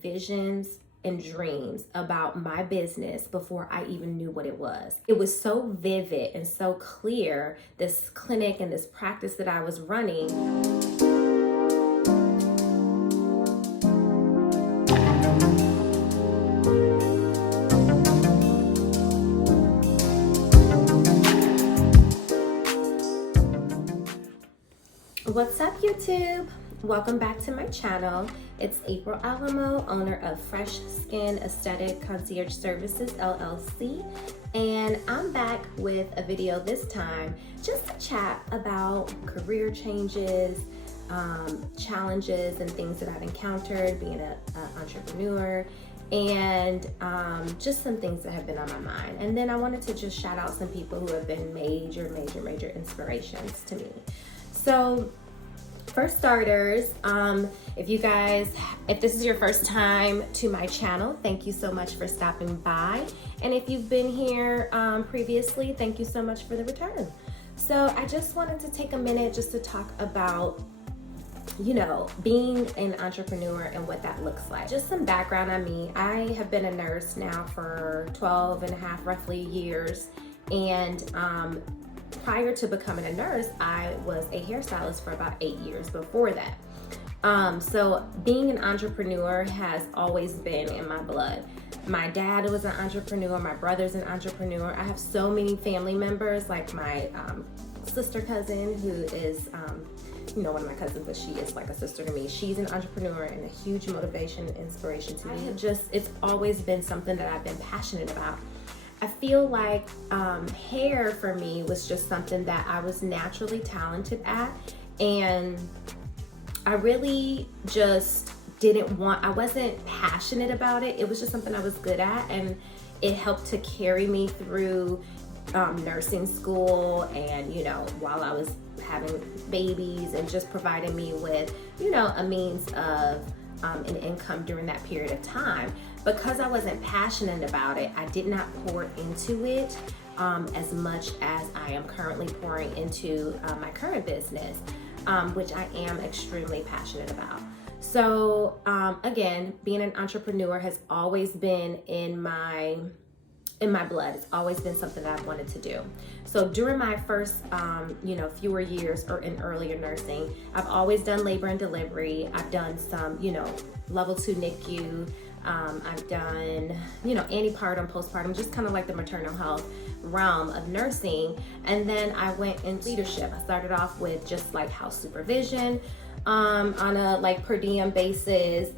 visions and dreams about my business before I even knew what it was. It was so vivid and so clear, this clinic and this practice that I was running. What's up, YouTube? Welcome back to my channel. It's April Alamo, owner of Fresh Skin Aesthetic Concierge Services, LLC. And I'm back with a video this time just to chat about career changes, challenges and things that I've encountered being an entrepreneur, and just some things that have been on my mind. And then I wanted to just shout out some people who have been major inspirations to me. So for starters, if this is your first time to my channel, thank you so much for stopping by. And if you've been here previously, thank you so much for the return. So I just wanted to take a minute just to talk about, being an entrepreneur and what that looks like. Just some background on me. I have been a nurse now for 12 and a half, roughly, years. And prior to becoming a nurse, I was a hairstylist for about 8 years before that. So being an entrepreneur has always been in my blood. My dad was an entrepreneur, my brother's an entrepreneur. I have so many family members, like my sister cousin, who is one of my cousins, but she is like a sister to me. She's an entrepreneur and a huge motivation and inspiration to me. It's always been something that I've been passionate about. I feel like hair for me was just something that I was naturally talented at, and I really just I wasn't passionate about it. It was just something I was good at, and it helped to carry me through nursing school and, while I was having babies, and just providing me with, a means of an income during that period of time. Because I wasn't passionate about it, I did not pour into it as much as I am currently pouring into my current business, which I am extremely passionate about. So again, being an entrepreneur has always been in my blood. It's always been something that I've wanted to do. So during my first, fewer years or in earlier nursing, I've always done labor and delivery. I've done some, level 2 NICU. I've done, antepartum, postpartum, just kind of like the maternal health realm of nursing. And then I went in leadership. I started off with just like house supervision, on a per diem basis,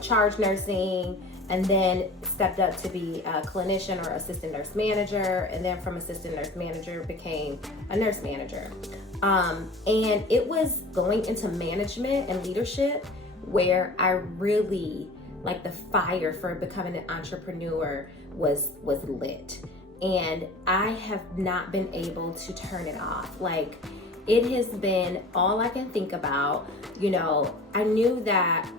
charge nursing, and then stepped up to be a clinician or assistant nurse manager. And then from assistant nurse manager became a nurse manager. And it was going into management and leadership where I really, like, the fire for becoming an entrepreneur was lit. And I have not been able to turn it off. Like, it has been all I can think about. I knew that,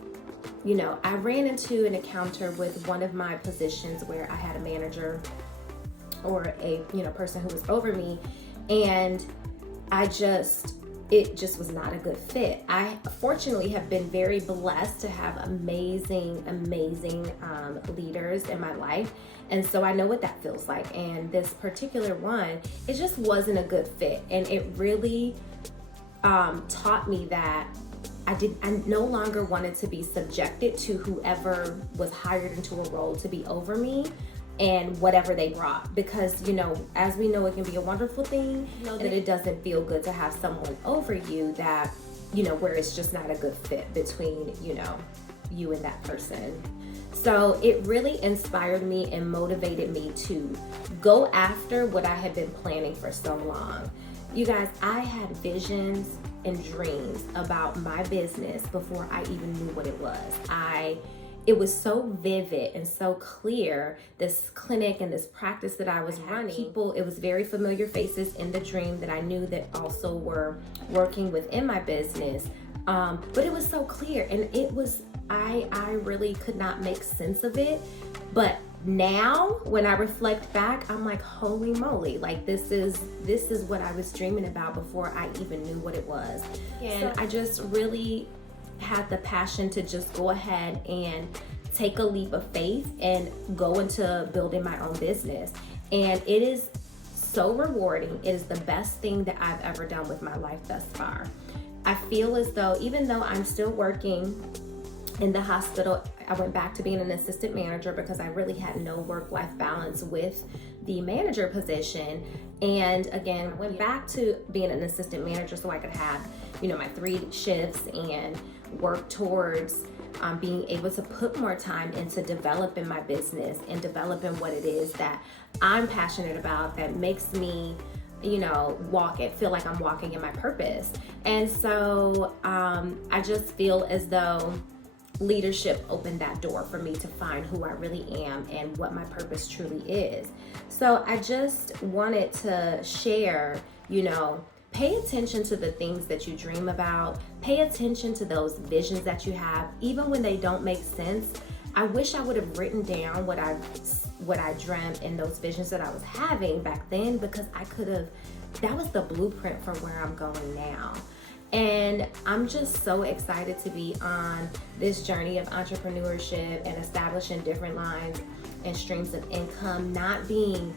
I ran into an encounter with one of my positions where I had a manager or a, person who was over me, and it just was not a good fit. I fortunately have been very blessed to have amazing leaders in my life. And so I know what that feels like. And this particular one, it just wasn't a good fit. And it really taught me that I no longer wanted to be subjected to whoever was hired into a role to be over me and whatever they brought, because as we know, it can be a wonderful thing, that it doesn't feel good to have someone over you that where it's just not a good fit between you and that person. So it really inspired me and motivated me to go after what I had been planning for so long. You guys, I had visions and dreams about my business before I even knew what it was. It was so vivid and so clear, this clinic and this practice that I was running. It was very familiar faces in the dream that I knew that also were working within my business. But it was so clear, and I really could not make sense of it. But now when I reflect back, I'm like, holy moly, like this is what I was dreaming about before I even knew what it was. And I just really had the passion to just go ahead and take a leap of faith and go into building my own business. And it is so rewarding. It is the best thing that I've ever done with my life thus far. I feel as though, even though I'm still working in the hospital, I went back to being an assistant manager because I really had no work-life balance with the manager position. And again, went back to being an assistant manager so I could have, my 3 shifts and work towards being able to put more time into developing my business and developing what it is that I'm passionate about, that makes me, feel like I'm walking in my purpose. And so I just feel as though leadership opened that door for me to find who I really am and what my purpose truly is. So I just wanted to share, pay attention to the things that you dream about. Pay attention to those visions that you have, even when they don't make sense. I wish I would have written down what I dreamt and those visions that I was having back then, because that was the blueprint for where I'm going now. And I'm just so excited to be on this journey of entrepreneurship and establishing different lines and streams of income, not being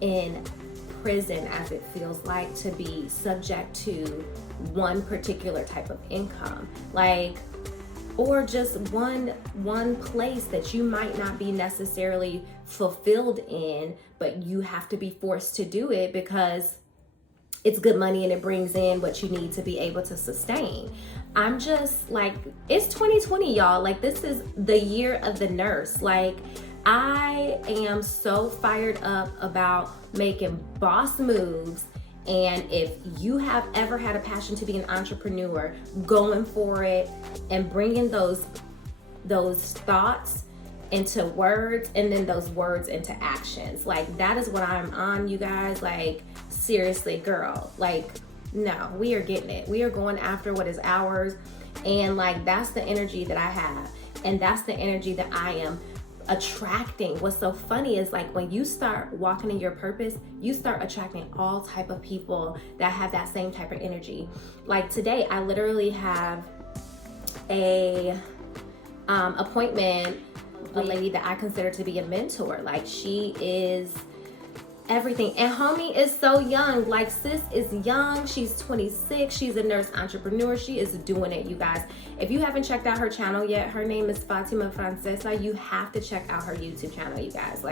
in prison, as it feels like, to be subject to one particular type of income, or just one place that you might not be necessarily fulfilled in, but you have to be forced to do it because it's good money and it brings in what you need to be able to sustain. I'm just it's 2020, y'all. This is the year of the nurse. I am so fired up about making boss moves. And if you have ever had a passion to be an entrepreneur, going for it and bringing those thoughts into words and then those words into actions, that is what I'm on, you guys. Seriously, girl, no, we are getting it. We are going after what is ours. And that's the energy that I have. And that's the energy that I am attracting. What's so funny is when you start walking in your purpose, you start attracting all type of people that have that same type of energy. Today, I literally have a appointment, a lady that I consider to be a mentor. She is everything. And homie is so young. Sis is young. She's 26. She's a nurse entrepreneur. She is doing it, you guys. If you haven't checked out her channel yet, her name is Francesa. You have to check out her YouTube channel, you guys.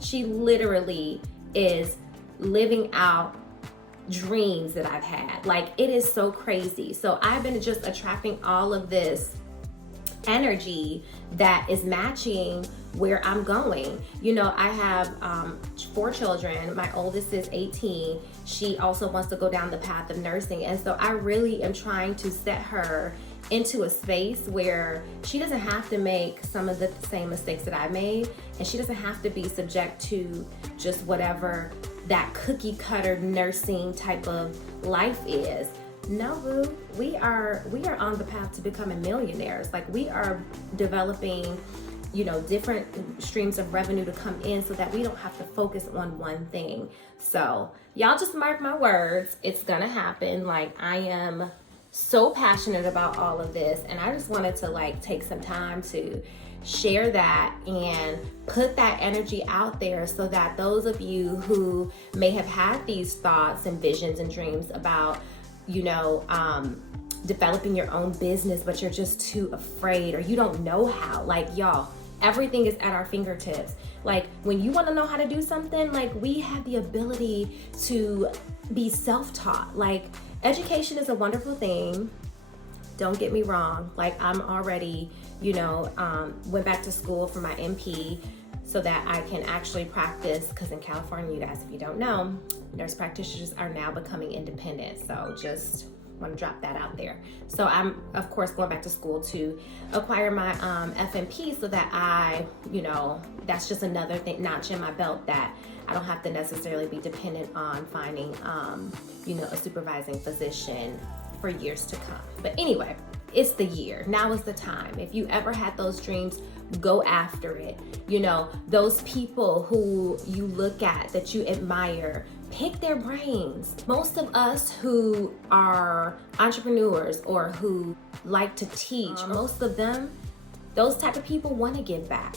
She literally is living out dreams that I've had. It is so crazy. So I've been just attracting all of this energy that is matching where I'm going. I have 4 children. My oldest is 18. She also wants to go down the path of nursing. And so I really am trying to set her into a space where she doesn't have to make some of the same mistakes that I made, and she doesn't have to be subject to just whatever that cookie cutter nursing type of life is. No, boo, we are on the path to becoming millionaires. We are developing, different streams of revenue to come in so that we don't have to focus on one thing. So y'all just mark my words. It's gonna happen. I am so passionate about all of this, and I just wanted to take some time to share that and put that energy out there so that those of you who may have had these thoughts and visions and dreams about developing your own business, but you're just too afraid or you don't know how. Y'all, everything is at our fingertips. When you want to know how to do something, we have the ability to be self-taught. Education is a wonderful thing. Don't get me wrong. I'm already, went back to school for my MP so that I can actually practice, because in California, you guys, if you don't know, nurse practitioners are now becoming independent. So just want to drop that out there. So I'm, of course, going back to school to acquire my FNP so that I, that's just another notch in my belt that I don't have to necessarily be dependent on finding, a supervising physician for years to come. But anyway, it's the year. Now is the time. If you ever had those dreams, go after it. Those people who you look at, that you admire, pick their brains. Most of us who are entrepreneurs or who like to teach, most of them, those type of people want to give back.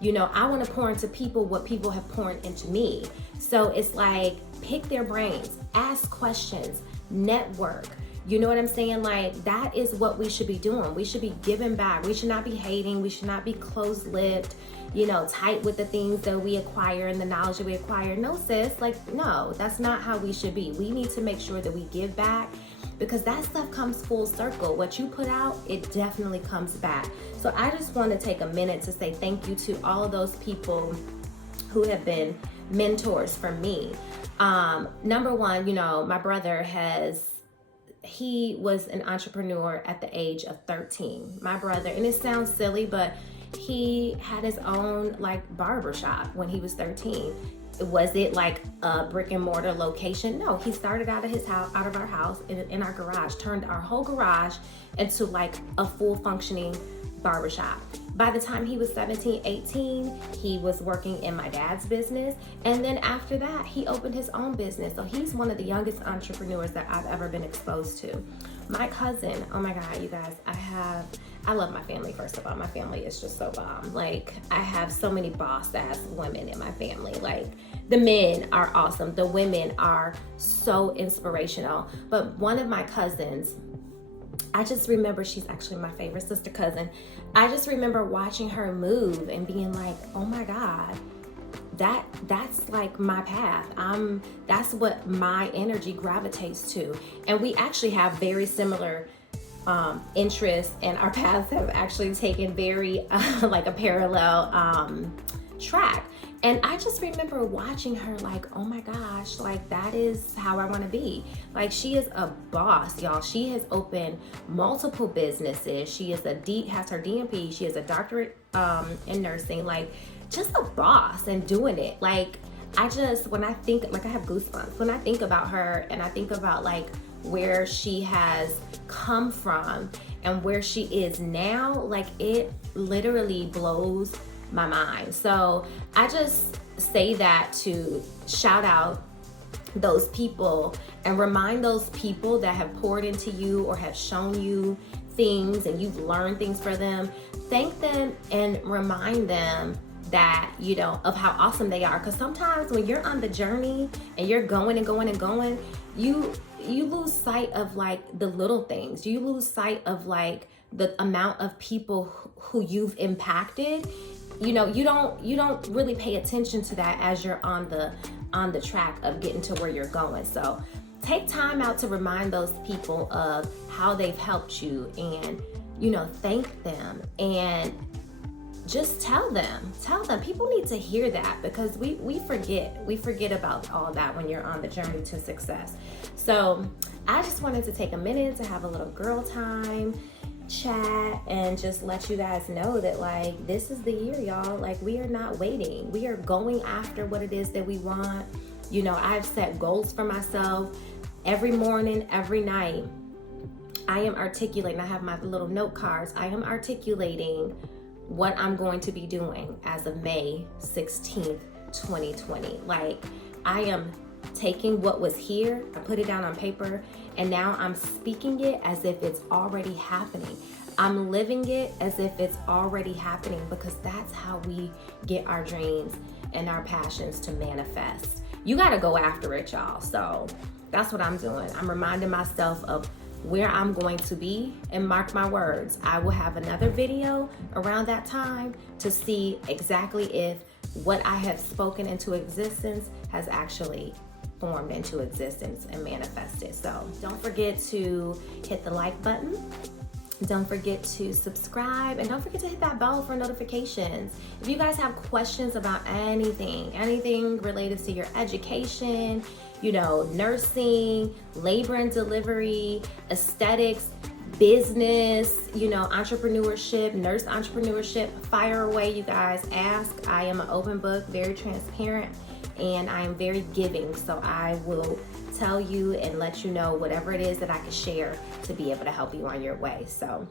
You know, I want to pour into people what people have poured into me. So it's like, pick their brains, ask questions, network. You know what I'm saying? Like, that is what we should be doing. We should be giving back. We should not be hating. We should not be closed-lipped, you know, tight with the things that we acquire and the knowledge that we acquire. No, sis, like, no, that's not how we should be. We need to make sure that we give back, because that stuff comes full circle. What you put out, it definitely comes back. So I just want to take a minute to say thank you to all of those people who have been mentors for me. Number one, you know, my brother he was an entrepreneur at the age of 13. My brother, and it sounds silly, but he had his own like barbershop when he was 13. Was it like a brick and mortar location? No, he started out of his house, out of our house, in our garage, turned our whole garage into like a full functioning barbershop. By the time he was 17, 18, he was working in my dad's business. And then after that, he opened his own business. So he's one of the youngest entrepreneurs that I've ever been exposed to. My cousin, oh my God, you guys, I love my family. First of all, my family is just so bomb. Like, I have so many boss ass women in my family. Like, the men are awesome. The women are so inspirational. But one of my cousins, I just remember, she's actually my favorite sister cousin. I just remember watching her move and being like, oh my God, that's like my path. That's what my energy gravitates to. And we actually have very similar interests, and our paths have actually taken very like a parallel track. And I just remember watching her like, oh my gosh, like that is how I want to be. Like, she is a boss, y'all. She has opened multiple businesses. She is has her DNP. She has a doctorate in nursing. Like, just a boss and doing it. Like, when I think, like, I have goosebumps when I think about her, and I think about like where she has come from and where she is now. Like, it literally blows my mind. So I just say that to shout out those people and remind those people that have poured into you or have shown you things and you've learned things for them. Thank them and remind them that, you know, of how awesome they are. Because sometimes when you're on the journey and you're going and going and going, you lose sight of like the little things. You lose sight of like the amount of people who you've impacted. You know, you don't really pay attention to that as you're on the track of getting to where you're going. So take time out to remind those people of how they've helped you, and, you know, thank them, and just tell them. People need to hear that, because we forget about all that when you're on the journey to success. So I just wanted to take a minute to have a little girl time chat and just let you guys know that, like, this is the year, y'all. Like, we are not waiting. We are going after what it is that we want. You know, I've set goals for myself every morning, every night. I am articulating. I have my little note cards. I am articulating what I'm going to be doing as of May 16th, 2020. Like, I am taking what was here, I put it down on paper, and now I'm speaking it as if it's already happening. I'm living it as if it's already happening, because that's how we get our dreams and our passions to manifest. You got to go after it, y'all. So that's what I'm doing. I'm reminding myself of where I'm going to be, and mark my words, I will have another video around that time to see exactly if what I have spoken into existence has actually formed into existence and manifested. So don't forget to hit the like button. Don't forget to subscribe, and don't forget to hit that bell for notifications. If you guys have questions about anything related to your education, you know, nursing, labor and delivery, aesthetics, business, you know, entrepreneurship, nurse entrepreneurship, fire away, you guys. Ask. I am an open book, very transparent, and I am very giving. So I will tell you and let you know whatever it is that I can share to be able to help you on your way. So